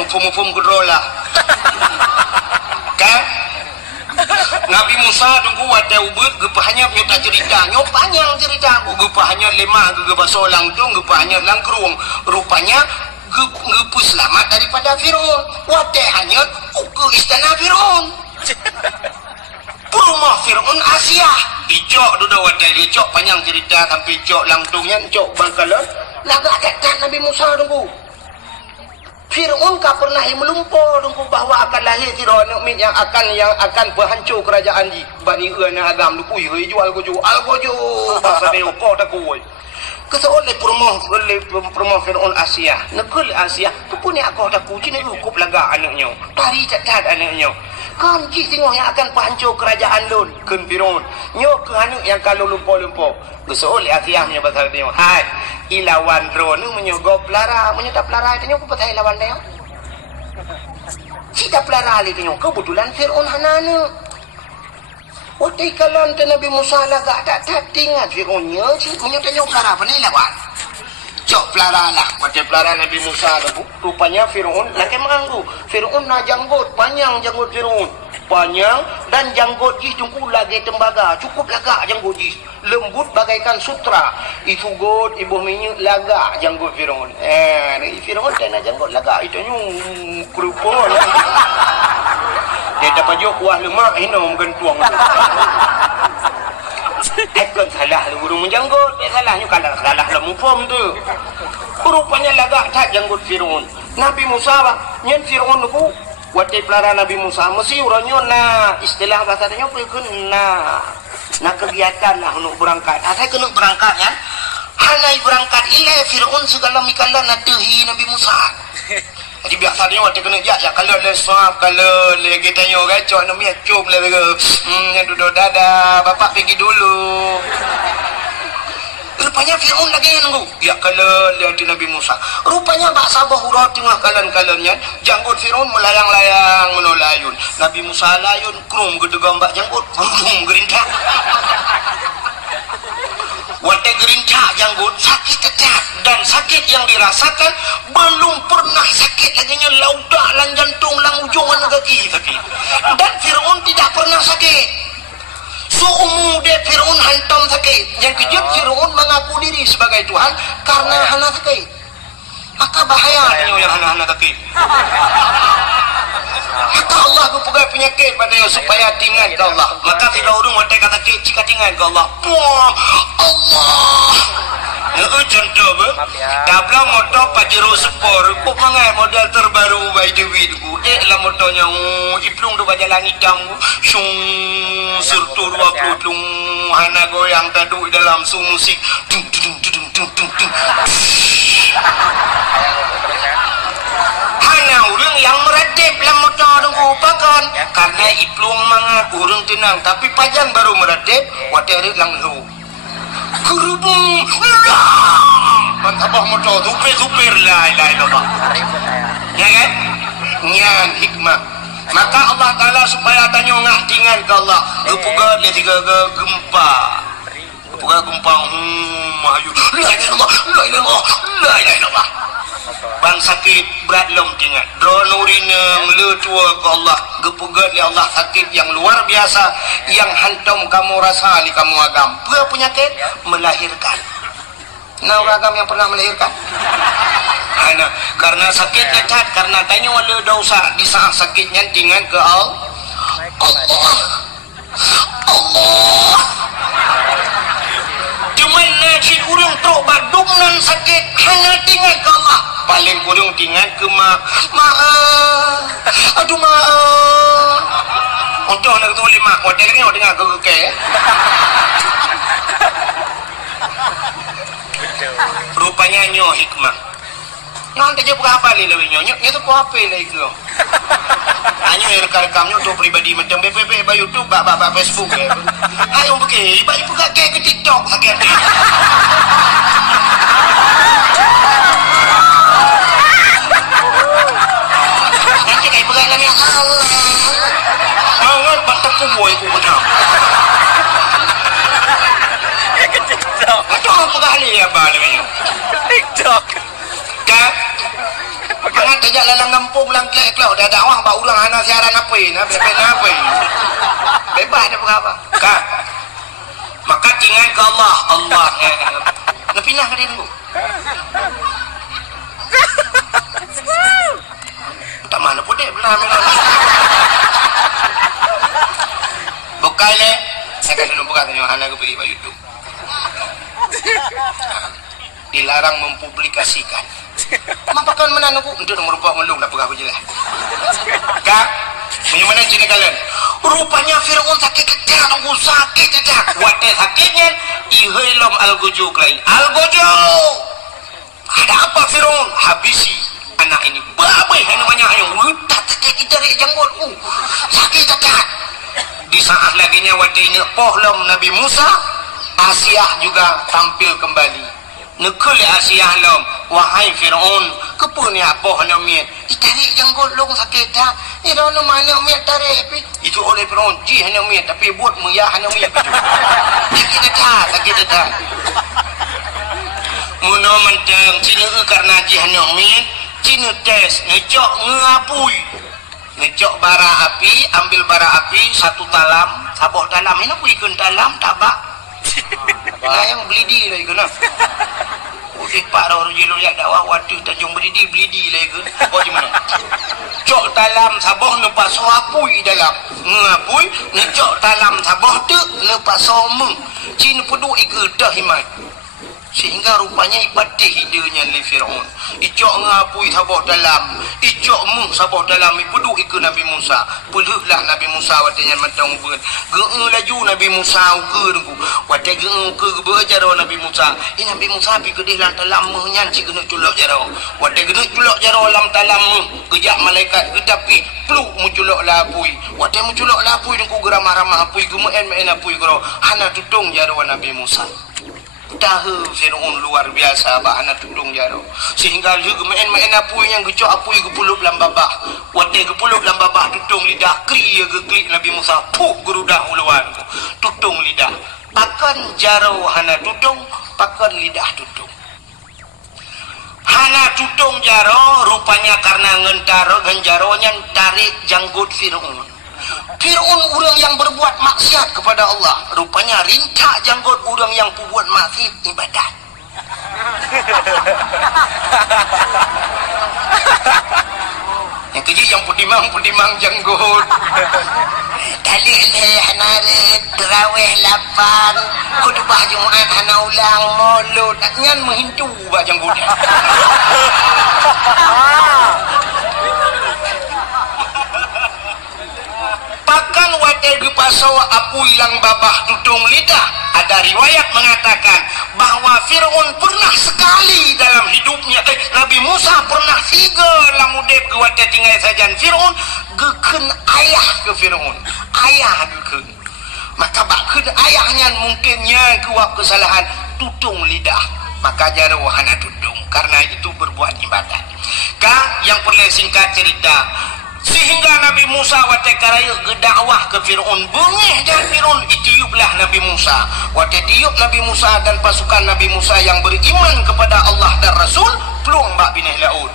mufum-mufum kudrolah. Kan? Nabi Musa tunggu wate ubud gepahnya nyota cerita nyop panjang cerita gepahnya lemah geba solang tu gepahnya langkrung rupanya gepu selamat daripada Firaun wate hanya ke istana Firaun rumah Firaun Asia icok duda wate icok panjang cerita sampai icok langtungnya icok bangkalan lagak kata Nabi Musa tunggu Fir'aun tak pernah melumpur tunggu bahawa akan lahir Fir'aun yang akan berhancur kerajaan di Bani Uana Agam lu pui jual gojo bahasa dia kau tak kuy keseorang permah Fir'aun Asia nekul Asia tu pun yang kau tak kuy ni cukup laga anaknya tari cacat anaknya kan ji tengok yang akan berhancur kerajaan lun kan Fir'aun nyok ke anak yang kalau lumpur-lumpur keseorang Asia punya bahasa dia hai ilawan drone menyogop pelara menyedap pelara itu nyok petai lawan dia tidak pelara itu nyok kebetulan Fir'aun hanana waktu kalan Nabi Musa lagak tak tinggal Fir'aunnya menyedap nyok pelara apa ni lawan cok pelara lah waktu pelara Nabi Musa rupanya Fir'aun lagi mengganggu Fir'aun nak janggut panjang janggut Fir'aun panjang dan janggut jis tunggu lagi tembaga cukup lagak janggut jis lembut bagaikan sutra itu god ibu minyak lagak janggut Fir'aun Fir'aun tak nak janggut lagak itu kerupon dia dapat jual kuah lemak minum gentuang ikut salah lu burung menjanggut dia salahnya kalau salah lemu form tu rupanya lagak tak janggut Fir'aun Nabi Musa nyen Fir'aun tu waktu pelara Nabi Musa mesti orangnya na istilah bahasanya pergi na kegiatan lah untuk berangkat saya kena berangkat kan hanai berangkat ile Fir'aun segala mikala natuhi Nabi Musa jadi biasanya waktu kena ya kalau le swap kalau le getanya orang cok nama acum le yang duduk dada bapak pergi dulu rupanya Fir'aun lagi nunggu ya kalau lihat Nabi Musa rupanya bak sabah hurau tengah kalan-kalannya janggut Fir'aun melayang-layang menolayun Nabi Musa layun krum gedegam bak janggut gerintah waktu gerintah janggut sakit tetap dan sakit yang dirasakan belum pernah sakit lagi nya laudak lan jantung lang ujungan kaki sakit dan Fir'aun tidak pernah sakit seumur dia Fir'aun hantam sakit yang kejut Fir'aun mengaku diri sebagai Tuhan karena hana sakit maka bahaya yang hana sakit maka Allah berpegang penyakit pada yang supaya tinggal ke Allah maka tidak urung wadah kata sakit jika tinggal ke Allah Allah contoh dabla motor Pajero Sport mangai model terbaru by David lah motornya iplung tu baja langit hitam syung sertu 20 tlung hana goyang tadu dalam su musik dung dung dung dung dung dung hana urang yang meredip lah motor tunggu pakan karena iplung manga urang tenang tapi pajang baru meredip waterit lang lu kerubung abah motor supir la ilaha illallah ya kan nyan hikmah maka Allah Ta'ala supaya tanya ngah tinggal ke Allah gepuga dia tiga gempa gepuga gempa mayu la ilaha illallah bang sakit berat lom tinggal dronurina le tua ke Allah gepuga dia Allah sakit yang luar biasa yang hantam kamu rasa li kamu agam apa penyakit melahirkan nah agam yang pernah melahirkan nah, karena sakit dekat karena tanya ada dosa di saat sakitnya tinggal ke Allah cuman nasi urung tobat dumnan sakit hanya tinggal ke Allah paling kurung tinggal ke maaf aduh maaf untuk nak tulis mak hotel ni orang dengar ke rupanya nyo hikmah yang tak jumpa apa ni lebih nyok tu apa lagi tu hanya rekam-rekamnya untuk pribadi macam BPP ba YouTube ba Facebook ayo pergi balik buka ke TikTok sakit nanti kayak pegang lagi Allah batak kuboy ku betul ke TikTok macam pegang ni ya ba lebih TikTok kan tajak lalang kampung langkah klau dah dakwah ba urang hana siaran apa na beben apa bebas ada apa ka maka tinggal ke Allah nepinah ke dirimu tak mana pun dek benar bukai le saya kasih dulu buka tanya anak ke pergi YouTube dilarang mempublikasikan mapakan mana aku untuk nomor buah melung tak pegah je lah kak bagaimana sini kalian rupanya Fir'aun sakit kedah aku sakit kedah wate sakitnya ihilom al-gujuk lain al-gujuk ada apa Fir'aun habisi anak ini babai namanya yang tak kita dari janggut sakit kedah di saat laginya wate ini pohlom Nabi Musa Asyah juga tampil kembali nekul Asyah lom wahai Fir'aun kepunya poh namit ditarik janggut long sakit dah ni dah mana namit tarik itu oleh Fir'aun ji namit tapi buat muyah namit sakit dah muno menteng cina karena ji namit cina tes ngecok ngapui ngecok bara api ambil bara api satu talam saboh talam ini puikan talam tabak nah yang belidi lagi kena udah pak orang jelur yang dakwah waduh Tanjung Belidi lagi oh gimana cok talam saboh lepas apui dalam ngapui ngecok talam saboh tu lepas someng cina pedu ikedah himat sehingga rupanya ibadah hidupnya li Fir'aun icok ngapui saboh dalam icok mung saboh dalam ipedu ikut Nabi Musa peluklah Nabi Musa watanya mentong ber geung laju Nabi Musa uke dengku watanya geung ke berjaro Nabi Musa Nabi Musa pi kedih lang talam menyan si kena culok jaro watanya kena culok jaro lam talam kejak malaikat tetapi peluk menculok lapui watanya menculok lapui dengku geramah-ramah apui gemen apui gero hana tutung jaro Nabi Musa tahu Fir'aun luar biasa bahana tudung jaro sehingga juga main apui yang gecok apui gepulup dalam babah wate gepulup dalam babah tudung lidah kri geklik Nabi Musa puh gerudah uluan tudung lidah pakan jaro hana tudung pakan lidah tudung hana tudung jaro rupanya karena ngentaro ganjaronya tarik janggut Fir'aun orang yang berbuat maksiat kepada Allah rupanya rintak janggut orang yang berbuat maksiat ibadat yang keji yang pudimang janggut talik leh narik terawih 8 khutbah Jumaat hana ulang maulud nyan menghindu bah janggut pakan wate gepasawa apu ilang babah tudung lidah ada riwayat mengatakan bahwa Fir'aun pernah sekali dalam hidupnya Nabi Musa pernah 3 lamudep ke wate tinggal sajan Fir'aun geken ayah ke Fir'aun ayah geken maka bakun ayahnya mungkinnya kuat kesalahan tudung lidah maka jaro hana tudung karena itu berbuat ibadat yang perlu singkat cerita sehingga Nabi Musa wate karaya gedakwah ke Fir'aun bengih dan Fir'aun itiuplah Nabi Musa wate tiup Nabi Musa dan pasukan Nabi Musa yang beriman kepada Allah dan Rasul peluang bak binih laut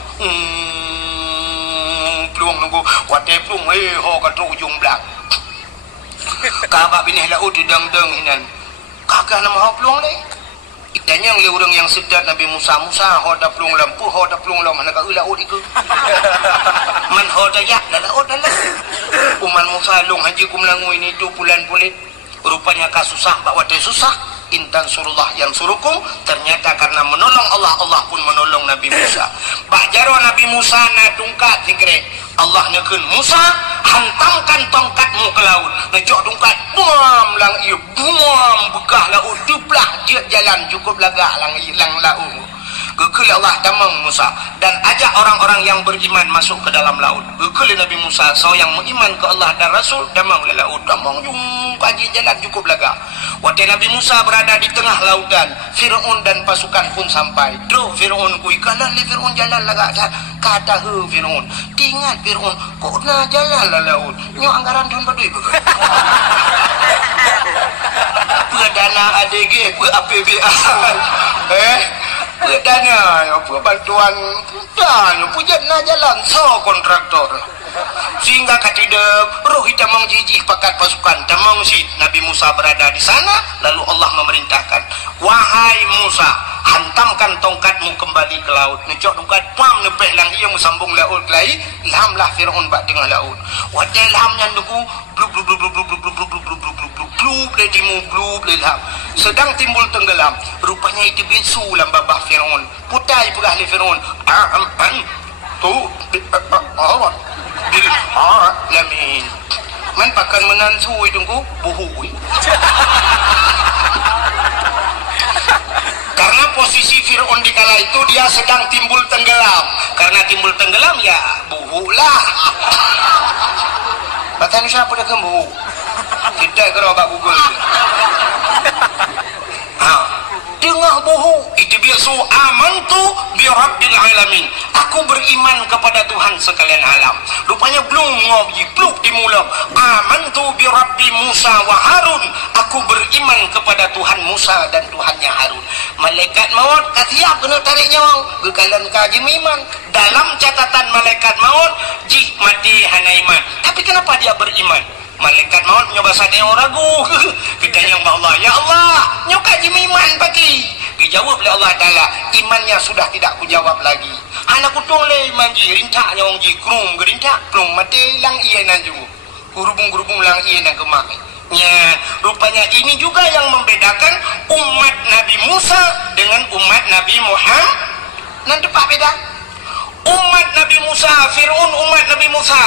peluang nunggu wate peluang ho kata ujung belak kabak binih laut dang-dang hinan kagak nama peluang ni itanya yang orang yang sedat Nabi Musa ho da pelung lampu ho da pelung lam mana ka laut iku man ho da yak da laut dalam uman Musa long haji kum langu ini 2 bulan bulit rupanya kasusah bawa teh susah intan surullah yang surukum ternyata karena menolong Allah pun menolong Nabi Musa bajaro Nabi Musa na tungkat sikre Allah nyekeun Musa hantamkan tongkatmu ke laut ngejok tongkat buam lang ieu buam bekah laut duplah dia jalan cukup lagak lang hilang laut gekul Allah tamang Musa dan ajak orang-orang yang beriman masuk ke dalam laut gekul Nabi Musa so yang beriman ke Allah dan Rasul tamang le laut tamang jung kaji jalan cukup lagak waktu Nabi Musa berada di tengah lautan Fir'aun dan pasukan pun sampai dro Fir'aun kui kalah le Fir'aun jalan lagak kata he Fir'aun tinggal Fir'aun kok na jalan lah laut nyo anggaran tuan badui ke dana ADG APBA dana apa bantuan dan pujan na jalan so kontraktor sehingga katidak roh hitamang jijik pakat pasukan tamang si Nabi Musa berada di sana. Lalu Allah memerintahkan, wahai Musa, hantamkan tongkatmu kembali ke laut. Necok tongkat pam nepek lang ia musambung laut lai lamlah Firaun bak tengah laut. Wadai lamnya nuku blub blub blub blub blub blub blub blub blub blub blub blub le dimu blub le lam sedang timbul tenggelam. Rupanya itu bisu lam babah Firaun. Putai pegah le Firaun. Tu lamin man pakan menansu hidungku buhui. Karena posisi Fir'aun di kala itu dia sedang timbul tenggelam. Karena timbul tenggelam ya buhulah. Bahasa Indonesia apa dah buhu? Tidak kira bak Google. Dengar buhu itu biasa amantu bi rabbil alamin. Aku beriman kepada Tuhan sekalian alam. Rupanya belum ngopi belum dimula. Amantu bi rabbi Musa wa Harun. Aku beriman kepada Tuhan Musa dan Tuhannya Harun. Malaikat maut kasiap kena tarik nyawa gekalan kaji iman. Dalam catatan malaikat maut jih mati hana iman. Tapi kenapa dia beriman? Malaikat maut nyoba sadaya ragu. Kita yang Allah, ya Allah, nyoka iman bagi. Dijawab oleh Allah Taala, imannya sudah tidak kujawab lagi. Anak kutung le iman ji rintak nyong ji krum gerintak belum mati lang iya nanju. Gurubung-gurubung lang iya nang kemak. Ya, rupanya ini juga yang membedakan umat Nabi Musa dengan umat Nabi Muhammad. Nanti pak beda. Umat Nabi Musa, Fir'aun umat Nabi Musa,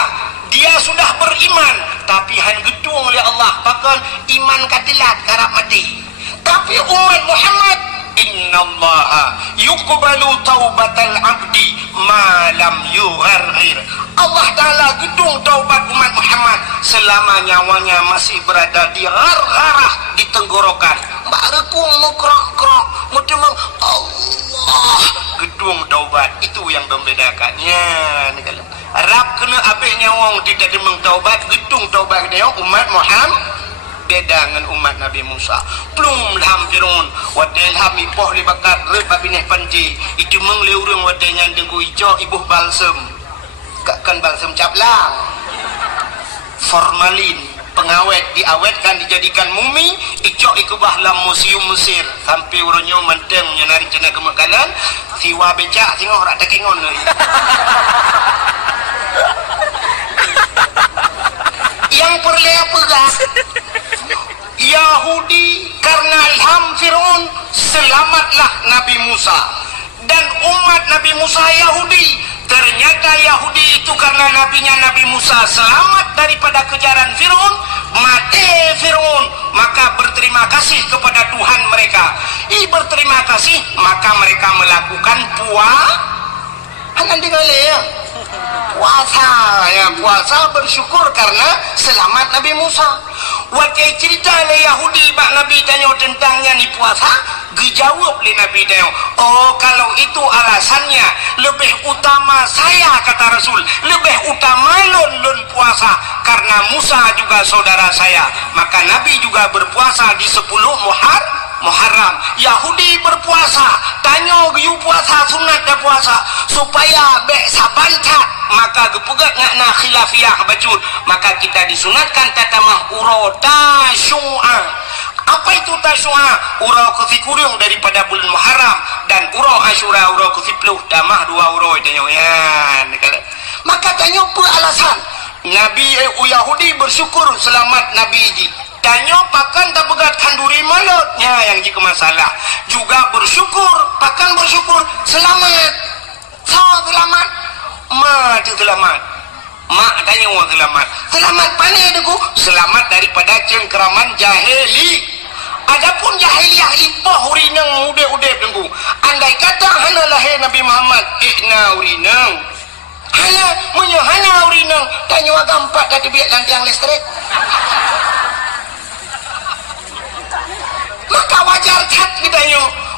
dia sudah beriman tapi han gedung oleh Allah bahkan iman katilat karap mati. Tapi umat Muhammad, innallaha yuqbalu taubatal abdi ma lam yugharghir. Allah Ta'ala gedung taubat umat Muhammad selama nyawanya masih berada di ghargharah, di tenggorokan. Mbak rekung mau krok-krok mau demang Allah gedung taubat. Itu yang membedakannya. Rab kena abis nyawang tidak demang taubat gedung taubat dia umat Muhammad beda dengan umat Nabi Musa. Belum lam Fir'aun wadai lam ipoh libakat red babineh panci itu mengliurung wadai nyandeng ijo ibuh balsem kakkan balsem cablang formalin pengawet diawetkan dijadikan mumi ijo ikubah lam museum Mesir sampai uronyo menteng nyenari cena kemakalan siwa becak singoh rak tekingon yang perlu apa gak? Yahudi karena ilham Fir'aun selamatlah Nabi Musa dan umat Nabi Musa Yahudi. Ternyata Yahudi itu karena nabinya Nabi Musa selamat daripada kejaran Fir'aun, mati Fir'aun, maka berterima kasih kepada Tuhan mereka. Berterima kasih maka mereka melakukan puasa bersyukur karena selamat Nabi Musa. Wakai cerita le Yahudi bak Nabi tanya tentangnya ni puasa, dijawab le Nabi tanya, oh kalau itu alasannya lebih utama saya kata Rasul, lebih utama lon puasa karena Musa juga saudara saya, maka Nabi juga berpuasa di 10 Muharram. Yahudi berpuasa, tanya giu puasa sunat dan puasa supaya bek sabancat, maka gepegat ngakna khilafiyah bacul, maka kita disunatkan tatamah uro tasyu'a. Apa itu tasyu'a? Uro kefikurung daripada bulan Muharram dan uro Asyura uro kefipluh damah 2 uro tanya ya. Maka tanya apa alasan Nabi Yahudi bersyukur selamat Nabi ji. Tanya pakan tak pegat kanduri malotnya yang jika masalah juga bersyukur pakan bersyukur selamat selamat mati selamat mak tanya orang selamat pandai deku selamat daripada cengkeraman jahili. Adapun jahiliyah ipoh urineng udah deku andai kata hana lahir Nabi Muhammad ikna urineng hanya urineng tanya agak 4 tadi biar lantiang listrik. Maka wajar kat kita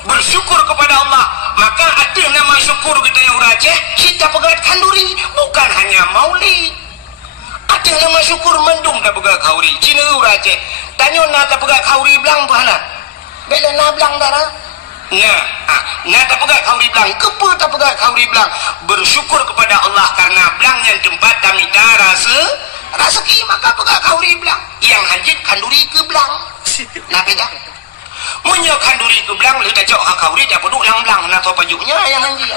bersyukur kepada Allah. Maka ada nama syukur kita yang rajah kita pegat kanduri bukan hanya maulid. Ada nama syukur mendung dah pegat kauri Cina rajah tanya nak pegat kauri belang pahana bela nak belang darah Nah tak pegat kau bilang kepa tak pegat kau bilang bersyukur kepada Allah karena belang yang tempat kami dah rasa ki maka pegat kau bilang yang hanjit kanduri ke belang nah beda munyo kanduri ke belang lu dah jauh kau dah peduk lang-lang nah to pajuknya yang hanjit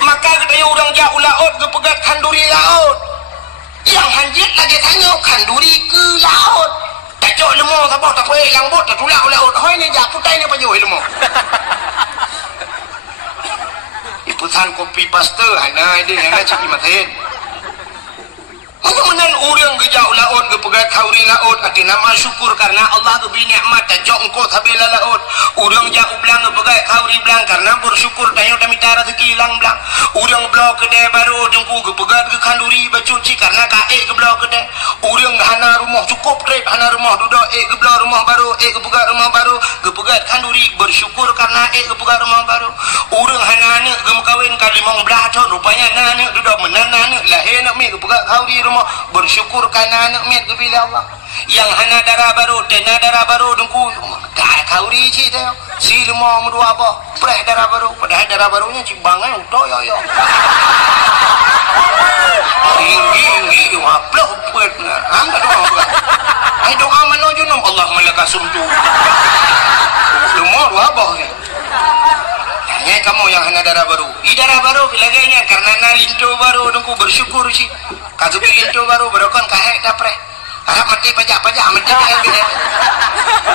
maka kita orang jauh laut ke pegat kanduri laut yang hanjit lagi tanya kanduri ke laut tak jauh lemah tak apa yang bot tak tulang laut hoi ni jak putai ni pajuk lemah iputan kopi paste hana dia yang cik maten Kemudian orang ke jauh laut ke pegat kauri laut arti nama syukur karena Allah ke binikmat tak jauh engkau tabila laut orang jauh belang ke pegat kauri belang karena bersyukur tanya kami tara rezeki hilang belang orang belau kedai baru dengku ke pegat ke kanduri bacuci karena kaek ke belau kedai orang hana rumah cukup trip hana rumah duduk ke belau rumah baru ke pegat rumah baru ke pegat kanduri bersyukur karena ke pegat rumah baru orang hana anak ke kawin kali mong belah rupanya anak duduk menana anak lahir nak mi ke pegat kauri rumah bersyukur karena anak miat kepilih Allah yang hana darah baru dena darah baru dengku tak kauri cik tu si lemah merdua apa preh darah baru padahal darah barunya cik bangai udah ya tinggi waplah upet anda doa apa ai doa mana junum Allah malaka sumtu lemah dua apa ni hanya kamu yang hana darah baru darah baru bilaganya karena nalinto baru dengku bersyukur cik kazu linto baru berokon kahek dapre harap mati pajak-pajak mati kahek gede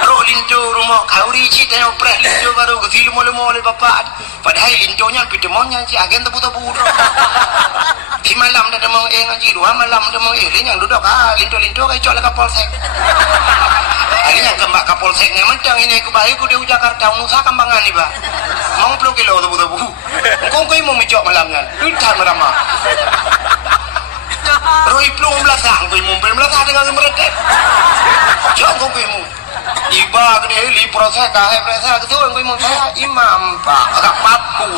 ro linto rumah kauri ci tanya preh linto baru ke film oleh bapak padahal lintonya pitemonnya ci agen tebu-tebu di malam dah mau ngaji dua malam dah mau yang duduk linto kai col kapolsek akhirnya kembak kapolseknya mentang ini ke bayi ku di Jakarta nusa kambangan ni ba mau 10 kilo tebu-tebu kau mau mecok malamnya entah meramah Roy plung belakang kau mu belakang dengan mereka jangan kau mu iba gede li proses kahe proses itu kau mu saya imam pak agak papu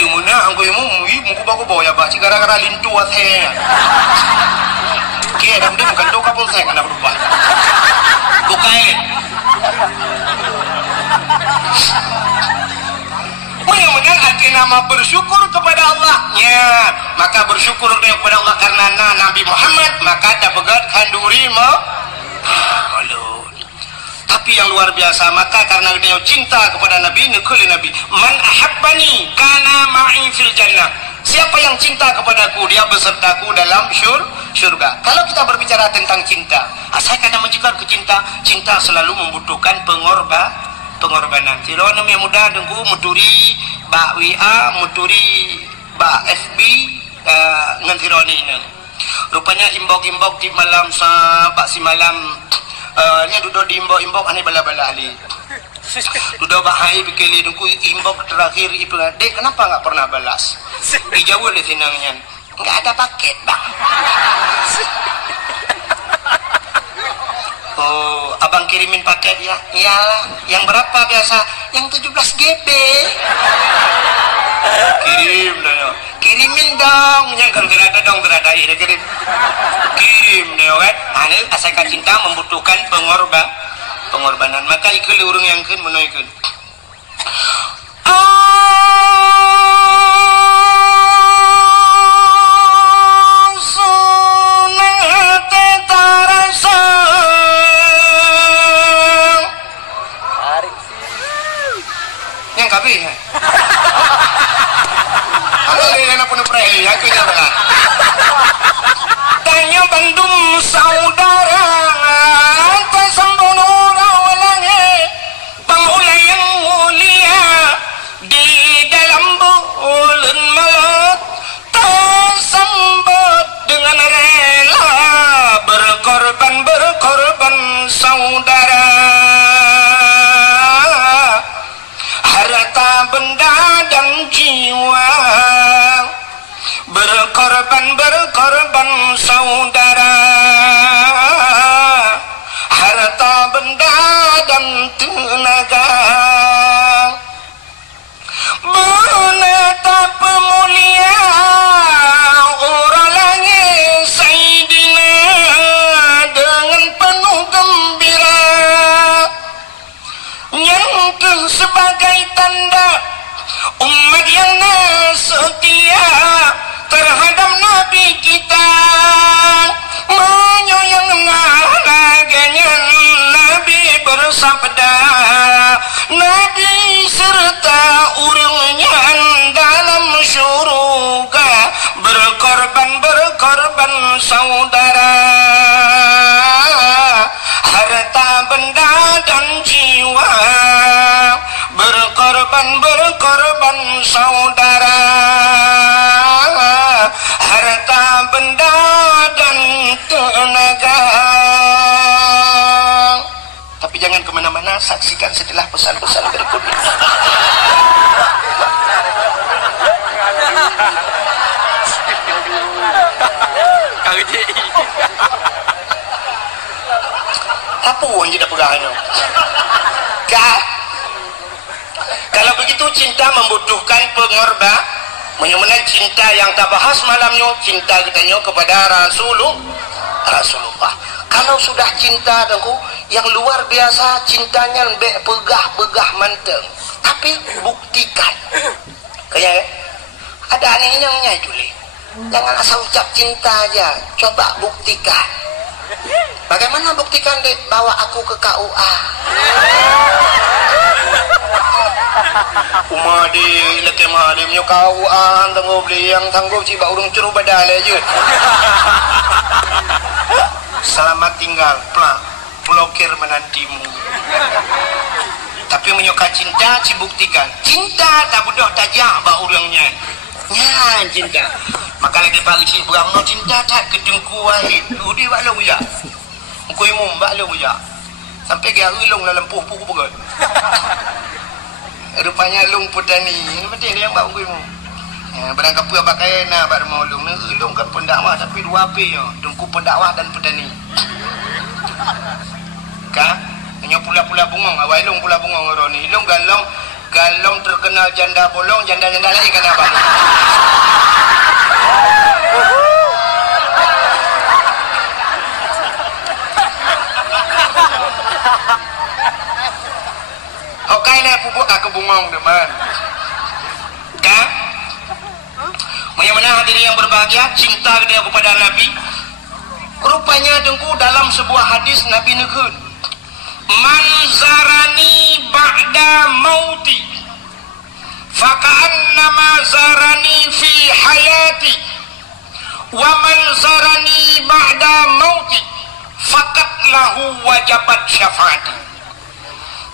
dimana kau mu muku baku bawa baca gara-gara lintu ashe kira dia bukan doa polsek anak berubah bukan mudah-mudahan arti nama bersyukur kepada Allah ya maka bersyukur kepada Allah karena Nabi Muhammad maka tak pegat kanduri tapi yang luar biasa maka karena dia cinta kepada Nabi nekuli Nabi man ahabbani kana ma'i fil jannah siapa yang cinta kepadaku dia besertaku dalam syurga kalau kita berbicara tentang cinta saya kadang menjikar ke cinta selalu membutuhkan pengorbanan tirono yang muda dengku muturi ba WA muturi ba FB ngan tironi ini rupanya imbok di malam bak si malam nya duduk di imbok ane bala-bala ali duduk bahai bikeli dengku imbok terakhir ibu dek kenapa enggak pernah balas dijawab le sinangnya enggak ada paket bang oh, abang kirimin paket ya? Iyalah, yang berapa biasa? Yang 17 GB. Kirim dong. Kirimin dong. Yang kan tidak ada kirim. Kirim dong kan. Ane asalkan cinta membutuhkan pengorbanan. Maka ikut urung yang kan menuikun. Tanya Bandung saudara tersambono rawalange pangulai yang mulia di dalam bulan maut tersambut dengan rela berkorban saudara harta benda dan jiwa berkorban saudara harta benda dan tenaga menetap mulia orang langit Sayyidina dengan penuh gembira yang setia terhadap Nabi kita, menyoyang laganya Nabi bersabda, Nabi serta urangnya dalam syurga berkorban saudara, harta benda dan jiwa berkorban saudara, harta benda dan tenaga. Tapi jangan kemana-mana, saksikan setelah pesan-pesan berikut ini. Apa yang tidak pegangnya? Kalau begitu cinta membutuhkan pengorban. Menyemena cinta yang tak bahas malamnya, cinta kitanya kepada Rasulullah. Kalau sudah cinta dengku yang luar biasa, cintanya lebih pegah manteng. Tapi buktikan. Kayak ada aneh-anehnya itu. Jangan asal ucap cinta aja, coba buktikan. Bagaimana buktikan, Dek? Bawa aku ke KUA. Umadi laki malimnya KUA tangguh beli yang tangguh ciba urung curuh badal aja. Selamat tinggal, pelokir menantimu. Tapi menyuka cinta, cibuktikan. Cinta tak budak tajak bak urangnya. Ya, cinta. Maka lagi pagi si berang no cinta tak kedengku wahid. Udi bak lu ya. Engkau imum bak lu ya. Sampai ke ilung dalam puh-puh berat. Rupanya lung putani. Ini penting dia yang bak engkau imum. Ya, barang kapua pakai na bak rumah ulung. Ilung kan pendakwah tapi dua api ya. Tungku pendakwah dan putani. Kah? Hanya pula-pula bungong. Awal ilung pula bungong orang ni. Ilung galong terkenal janda bolong, janda-janda lagi kan apa? Okai lah pupuk aku bungong teman. Kan? Bagaimana hadirin yang berbahagia, cinta dia kepada Nabi. Rupanya dengku dalam sebuah hadis Nabi nekun, man zarani ba'da mauti faka'annama zarani fi hayati wa man zarani ba'da mauti fakat lahu wajabat syafaati.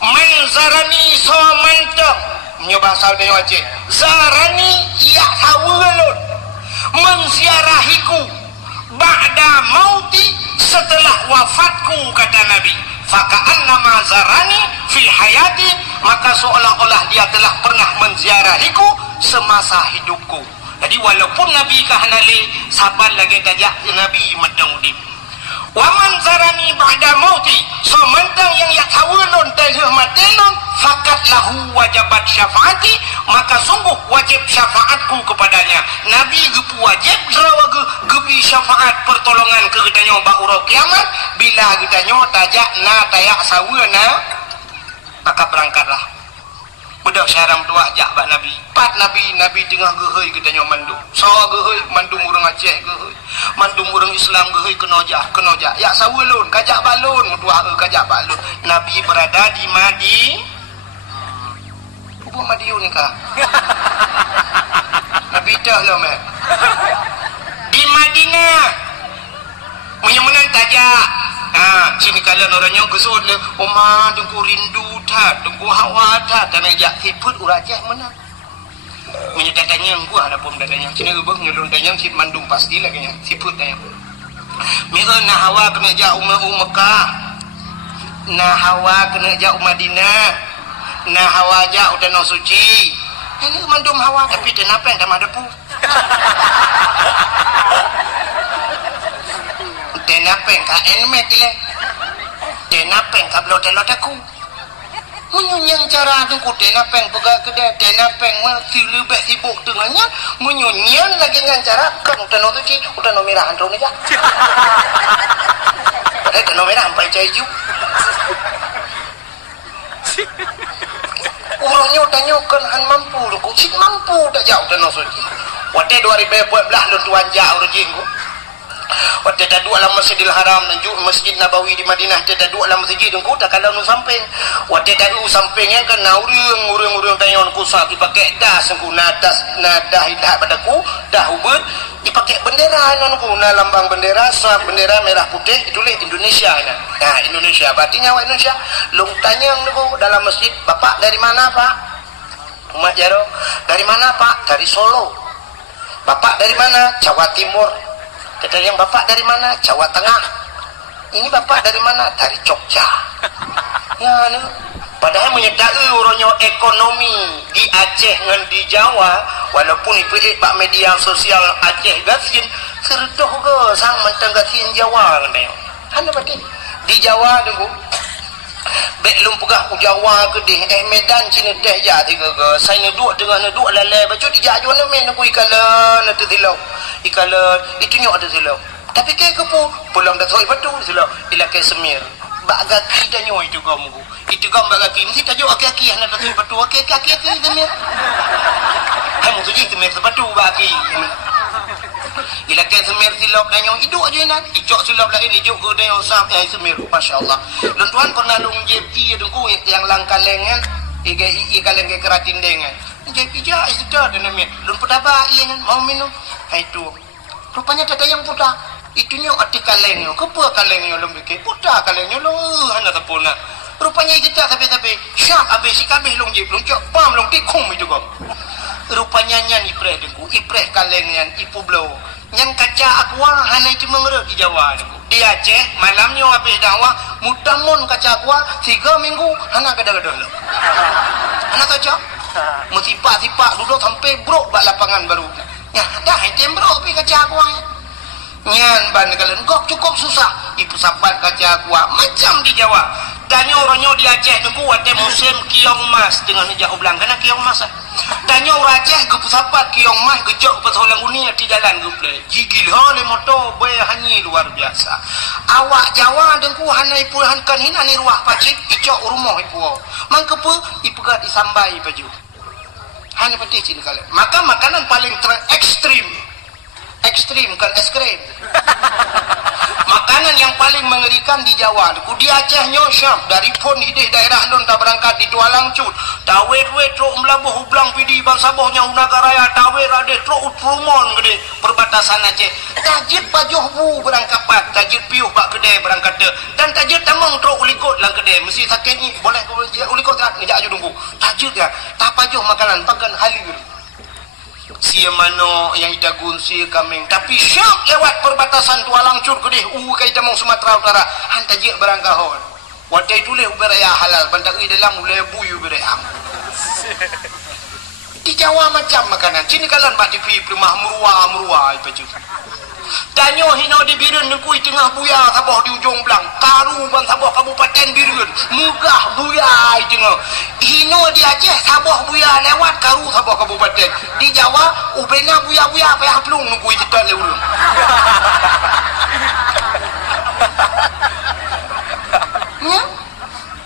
Man zarani so mantap nyoba asal dia wajib zarani ya hawalun menziarahiku ba'da mauti setelah wafatku, kata Nabi. Faka'annama zarani fi hayati, maka seolah-olah dia telah pernah menziarahiku semasa hidupku. Jadi walaupun Nabi kahanali sabar lagi tajak Nabi madang-udip. Wa man zarani ba'da mauti, so mentang yang yatawulun tajah matenun fakat lahu wajabat syafaati, maka sungguh wajib syafaatku kepadanya. Nabi gepu wajib serawa gepi syafaat pertolongan ke gedanya ba'urau kiamat bila gedanya tajak na tayak sawuna, maka berangkatlah budak syaram tua jak bak Nabi. Pat Nabi tengah gehoi gedanya mandum. Sawa gehoi mandum urang Aceh gehoi. Mandum urang Islam gehoi kenojah. Ya sawulun kajak balun mutua kajak balun. Nabi berada di Madiun kah? Nabi dah lah meh. Di Madinah. Menyemenan tajak. Sini kalian orangnya gesud le. Oma dengku rindu tak, dengku hawa tak. Tanah jak siput urajah mana? Menyedatanya yang gua ada pun datanya. Sini gebek nyelun tanya sip mandum pasti lagi nya siput tanya. Mira na hawa kena jak Mekah. Na hawa kena jak Madinah. Nah hawa aja udah no suci. Ini mandum hawa tapi kenapa yang sama depu? Kenapa yang kak enmet le? Kenapa yang kak belot aku? Menyunyang cara dengku kenapa yang pegak kedai? Kenapa yang masih lebih sibuk dengannya? Menyunyang lagi dengan cara kan udah no suci, udah no merah andron aja. Padahal udah no merah sampai cair. Orangnya tanyakan han mampu dengku. Cik mampu tak jauh Danau Suci. Waktu 2012 lun tuan jauh rejingku. Waktu tak dua dalam Masjidil Haram dan juga Masjid Nabawi di Madinah tak dua dalam masjid dengku tak kalau nu samping. Waktu tak u sampingnya kena urang tanya ku sah dipakai das dengku nadah idah padaku dah ubud dipakai bendera nonku na lambang bendera sah bendera merah putih ditulis Indonesia ina. Nah Indonesia berarti nyawa Indonesia. Long tanya dengku dalam masjid, "Bapak dari mana, Pak?" Umat Jaro, "Dari mana, Pak?" "Dari Solo." "Bapak dari mana?" "Jawa Timur." Kata yang, "Bapak dari mana?" "Jawa Tengah." "Ini Bapak dari mana?" "Dari Jogja." Ya, padahal menyedai orangnya ekonomi di Aceh dengan di Jawa, walaupun itu pak media sosial Aceh gasin serdoh ke sang mentenggasin Jawa kan yo. Hanya berarti di Jawa dengku. Belum pegah ku Jawa ke deh Medan cina deh ja tiga ke. Saya duduk dengan duduk lalai baju di jaju na men aku ikalan tu silau. Ikalan itu nyok ada silau. Tapi ke pu pulang dah thoi betul silau. Ila ke Semir. Bak gaki dah nyoi itu gam ku. Itu gam bak gaki mesti tajuk aki-aki hana dah thoi betul aki-aki Semir. Hai mu tu ji Semir betul bak aki. Ila ke Semir silap dah nyoi hidup aja nak. Icok silap lagi ni juk ke dah nyoi sap Semir. Masya-Allah. Lun tuan pernah lung JP dengku yang langkalengan kaleng ke keratin dengan. JP ja sudah dan min. Lun pedaba iya mau minum. Itu rupanya tata yang puta itunya ati kalengnya kepa kalengnya lembike puta kalengnya lo hana tapuna rupanya itu tak tapi syak habis si kabeh long jip long cok pam long tikung itu kok rupanya nyan ipreh dengku ipreh kalengnya ipu blow nyan kaca aqua hana itu mengerek di Jawa dengku di Aceh malamnya habis dakwah mutamun kaca aqua 3 minggu hana gada-gada lo hana kaca mesipak-sipak duduk sampai brok bak lapangan baru. Ya, dah item bro pi kaca aku. Nyan ban kalen kok cukup susah. Ibu sapat kaca aku macam di Jawa. Tanya orangnya di Aceh nunggu ada musim kiong mas dengan jauh belang kena kiong mas. Tanya orang Aceh ke sapat kiong mas gejok pesolang unia di jalan guple. Jigil hole motor be hanyi luar biasa. Awak Jawa dengku hanai puluhan kan hinani ruah pacik icok rumah ipu. Mangkepu ipu gak disambai baju. Hanya peti cili kalian. Maka makanan paling ekstrim kan es krim. Makanan yang paling mengerikan di Jawa. Di Aceh nyosyam dari pun hidih daerah lun tak berangkat di Tualang Cut. Tawet truk melabuh hublang pidi bang sabohnya unagaraya tawet ade truk utrumon gede perbatasan Aceh. Tajid pajuh bu berangkat pat, tajid piuh bak gede berangkat de. Dan tajid tamong truk ulikot lang gede. Mesti sakit ni boleh ulikot tak ni jaju dunggu. Tajid ya. Tak pajuh makanan pakan halir. Sia mano yang idagun sia kaming tapi syak lewat perbatasan Tualang Cut gede kai tamong Sumatera Utara hanta je berangkahon wadai tule uberaya halal bantak i dalam ule buyu bereham di Jawa macam makanan sini kalian bak TV rumah murua baju tanyo hino di Birun nekui tengah buya saboh di ujung belang karu bang saboh kabupaten Birun mugah buya tengah hino di Aceh saboh buya lewat karu saboh kabupaten di Jawa ubena buya payah pelung nekui kita lewat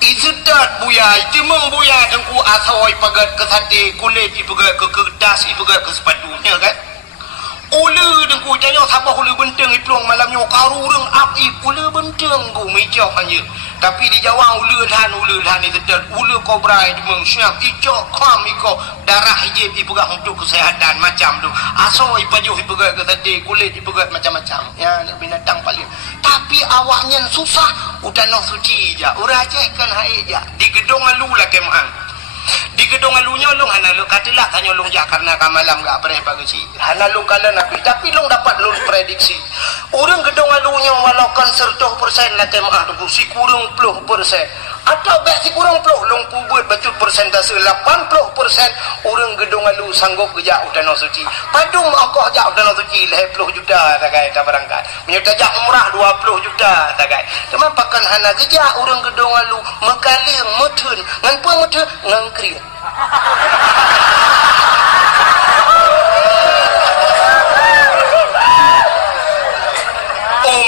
isudat buya jemeng buya dengku asoi pagat ke sate kulit ipagat ke kertas ipagat ke sepatunya kan ulu dengku janyo sabah ulu benteng iplong malamnya karu reng api ulu benteng ku mijok anje tapi di Jawa ulu dhan itu dan ulu kobra di mengsyak icok kam iko darah hijab ipagat untuk kesehatan macam tu aso ipajuh ipagat ke tadi kulit ipagat macam-macam ya binatang paling tapi awaknya susah udah no suci je urang Aceh kan hai je di gedung alu lah kemang di gedung alunya long hana lu katilah tanya long jak karena kamalam gak pernah bagasi hana long kala nabi tapi long dapat long prediksi orang gedung alunya walau kan 100% lah kemah tu si kurang 10% atau bek si kurang 10 long pubut bacut persentase 80% orang gedung alu sanggup gejak udah no suci padung ongkos jak udah no suci 10 juta tak kait tak berangkat menyutajak umrah 20 juta tak kait teman pakan hana gejak orang gedung alu mekaling metun ngan puang metun ngan krian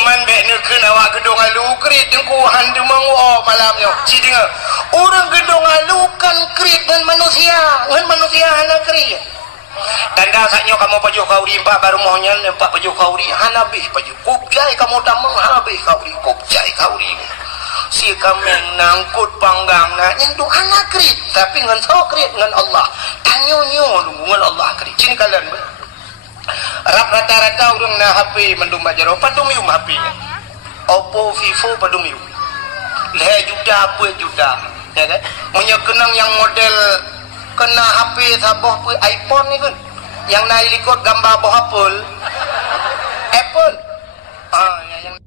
man bek neukeun awak gedung alu krit dengku handu mengo malamnya si dengar orang gedung alu kan krit krit ngan manusia hana krit. Dan dasarnya kamu pajuh kauri empat baru mohnya empat pajuh kauri hanabih pajuh kubjai kamu tamang habis kauri kubjai kauri. Si kami nangkut panggang na nyentuh anak krit tapi ngan krit ngan Allah tanyonyo ngan Allah krit sini kalian rata-rata orang na HP mendum bajaro padumium HP nya Oppo Vivo padumium le juta apa juta ya kan punya kenang yang model kena HP sabah iPhone ni kan yang naik likut gambar boh Apple yang